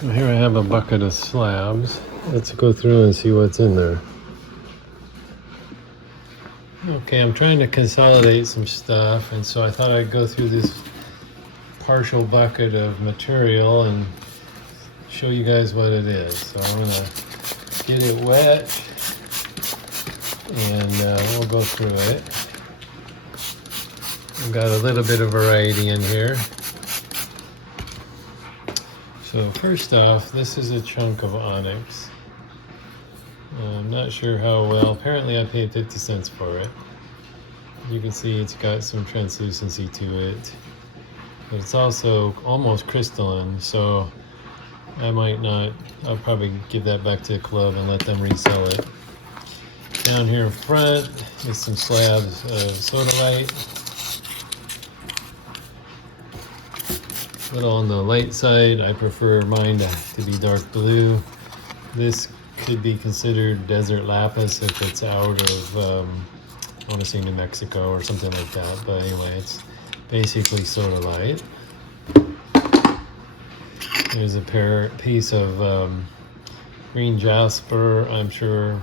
So here I have a bucket of slabs. Let's go through and see what's in there. Okay, I'm trying to consolidate some stuff, and so I thought I'd go through this partial bucket of material and show you guys what it is. So I'm gonna get it wet and we'll go through it. I've got a little bit of variety in here. So first off, this is a chunk of onyx. I'm not sure how well. Apparently I paid 50 cents for it. You can see it's got some translucency to it. But it's also almost crystalline, so I'll probably give that back to the club and let them resell it. Down here in front is some slabs of sodalite. A little on the light side. I prefer mine to be dark blue. This could be considered desert lapis if it's out of, I want to say New Mexico or something like that. But anyway, it's basically sodalite. There's a piece of green Jasper. I'm sure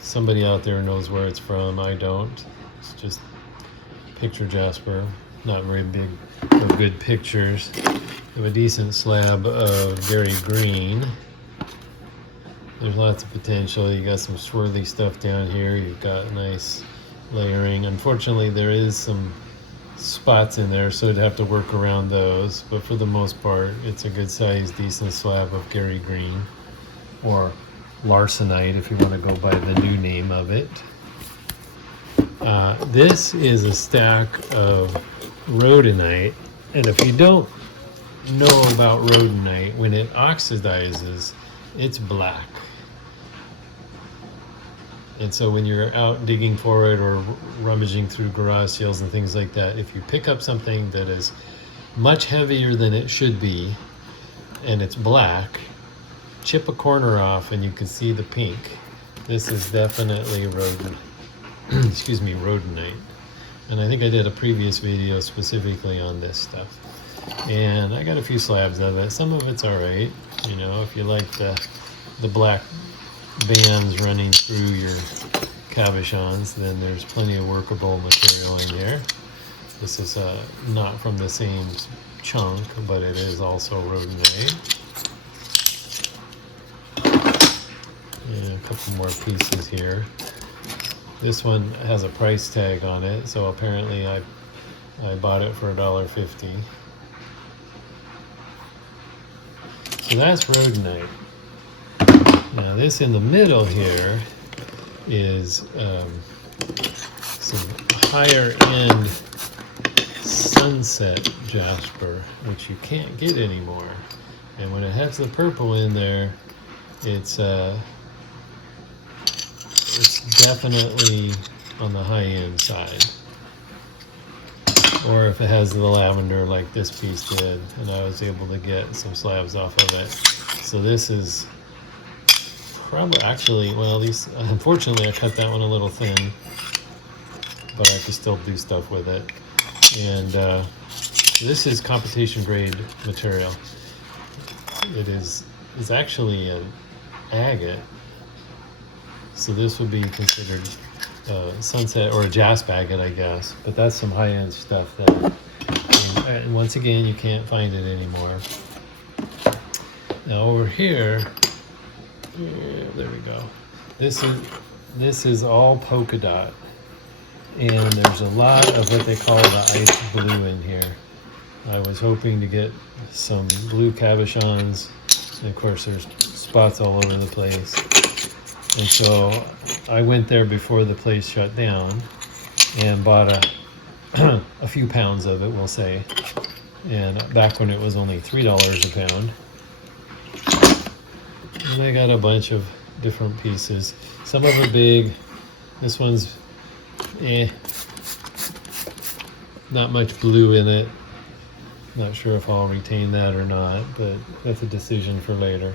somebody out there knows where it's from. I don't. It's just picture Jasper. Not very big or good pictures. We have a decent slab of Gary green. There's lots of potential. You got some swirly stuff down here. You've got nice layering. Unfortunately, there is some spots in there, so I'd have to work around those. But for the most part, it's a good sized, decent slab of Gary green, or larsenite if you want to go by the new name of it. This is a stack of rhodonite, and if you don't know about rhodonite, when it oxidizes, it's black. And so when you're out digging for it or rummaging through garage sales and things like that, if you pick up something that is much heavier than it should be and it's black, chip a corner off and you can see the pink. This is definitely rhodonite. And I think I did a previous video specifically on this stuff. And I got a few slabs of it. Some of it's alright, you know, if you like the black bands running through your cabochons, then there's plenty of workable material in there. This is not from the same chunk, but it is also rhodonite. And a couple more pieces here. This one has a price tag on it, so apparently I bought it for $1.50. So that's rhodonite. Now this in the middle here is some higher end sunset jasper, which you can't get anymore. And when it has the purple in there, it's definitely on the high end side. Or if it has the lavender like this piece did, and I was able to get some slabs off of it. So this is probably actually, well, these, unfortunately I cut that one a little thin, but I can still do stuff with it. And this is competition grade material. It's actually an agate. So this would be considered sunset or a jasp agate, I guess. But that's some high-end stuff that, and once again, you can't find it anymore. Now over here, yeah, there we go. This is all polka dot, and there's a lot of what they call the ice blue in here. I was hoping to get some blue cabochons, and of course there's spots all over the place. And so I went there before the place shut down and bought a few pounds of it, we'll say. And back when it was only $3 a pound. And I got a bunch of different pieces. Some of them are big. This one's not much blue in it. Not sure if I'll retain that or not, but that's a decision for later.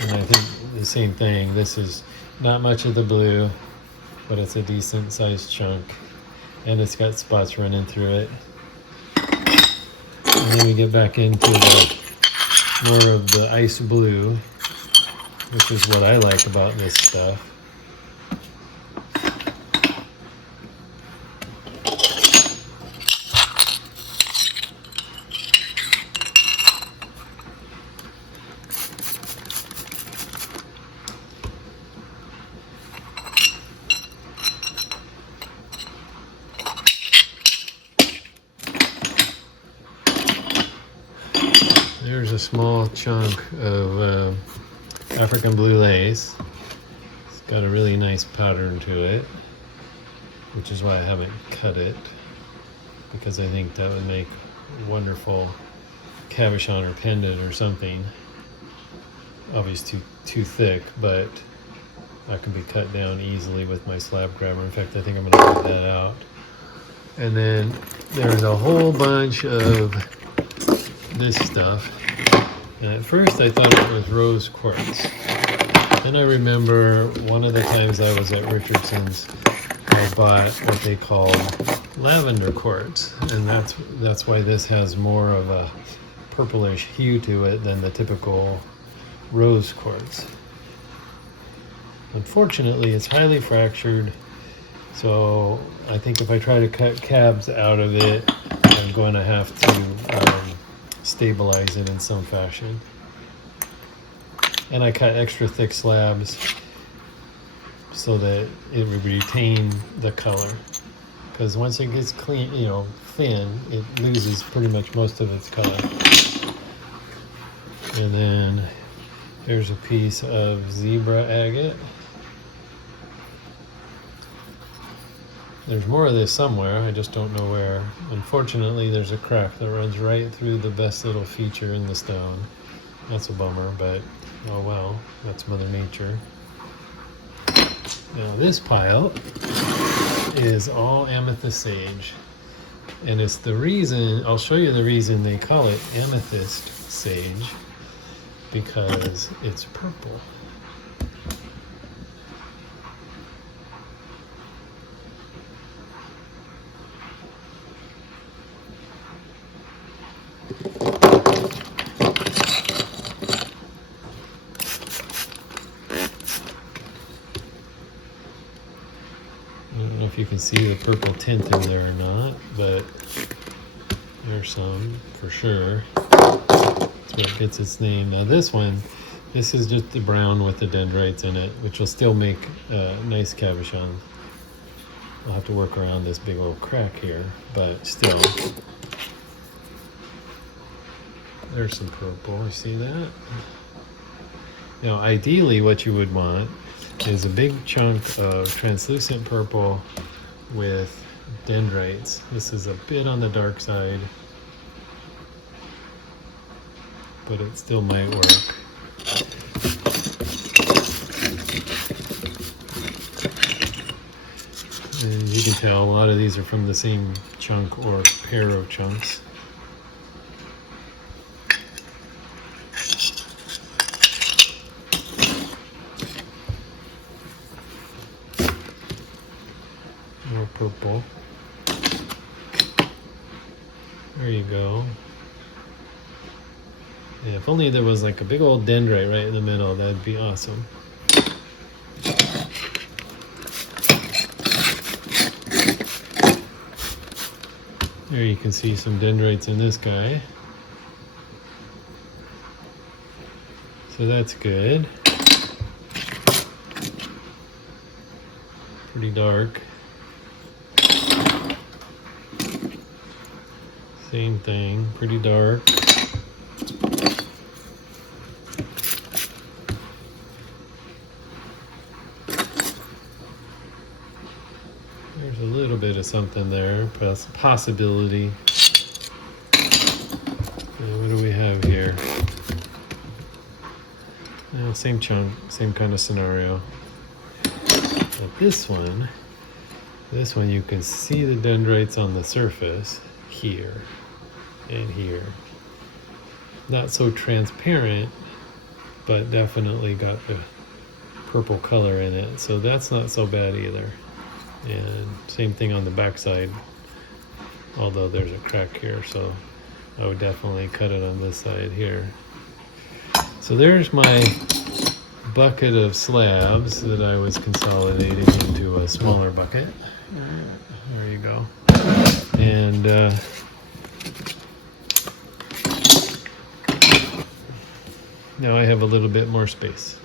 And I think the same thing. This is not much of the blue, but it's a decent sized chunk. And it's got spots running through it. And then we get back into the more of the ice blue, which is what I like about this stuff. There's a small chunk of African blue lace. It's got a really nice pattern to it, which is why I haven't cut it, because I think that would make a wonderful cabochon or pendant or something. Obviously too thick, but that can be cut down easily with my slab grabber. In fact, I think I'm going to cut that out. And then there's a whole bunch of this stuff. And at first I thought it was rose quartz. Then I remember one of the times I was at Richardson's, I bought what they call lavender quartz, and that's why this has more of a purplish hue to it than the typical rose quartz. Unfortunately, it's highly fractured, so I think if I try to cut cabs out of it, I'm going to have to stabilize it in some fashion. And I cut extra thick slabs so that it would retain the color, because once it gets clean, thin, it loses pretty much most of its color. And then there's a piece of zebra agate. There's more of this somewhere, I just don't know where. Unfortunately, there's a crack that runs right through the best little feature in the stone. That's a bummer, but oh well, that's Mother Nature. Now this pile is all amethyst sage. And it's the reason, I'll show you the reason they call it amethyst sage, because it's purple. I don't know if you can see the purple tint in there or not, but there's some for sure. That's where it gets its name. Now this one, this is just the brown with the dendrites in it, which will still make a nice cabochon. I'll have to work around this big old crack here, but still. There's some purple, you see that? Now ideally what you would want is a big chunk of translucent purple with dendrites. This is a bit on the dark side, but it still might work. And you can tell a lot of these are from the same chunk or pair of chunks. More purple. There you go. Yeah, if only there was like a big old dendrite right in the middle, that'd be awesome. There you can see some dendrites in this guy. So that's good. Pretty dark. Same thing, pretty dark. There's a little bit of something there, possibility. What do we have here? Same chunk, same kind of scenario. But this one you can see the dendrites on the surface here and here. Not so transparent, but definitely got the purple color in it, so that's not so bad either. And same thing on the back side, although there's a crack here, so I would definitely cut it on this side here. So there's my bucket of slabs that I was consolidating into a smaller bucket. There you go. And now I have a little bit more space.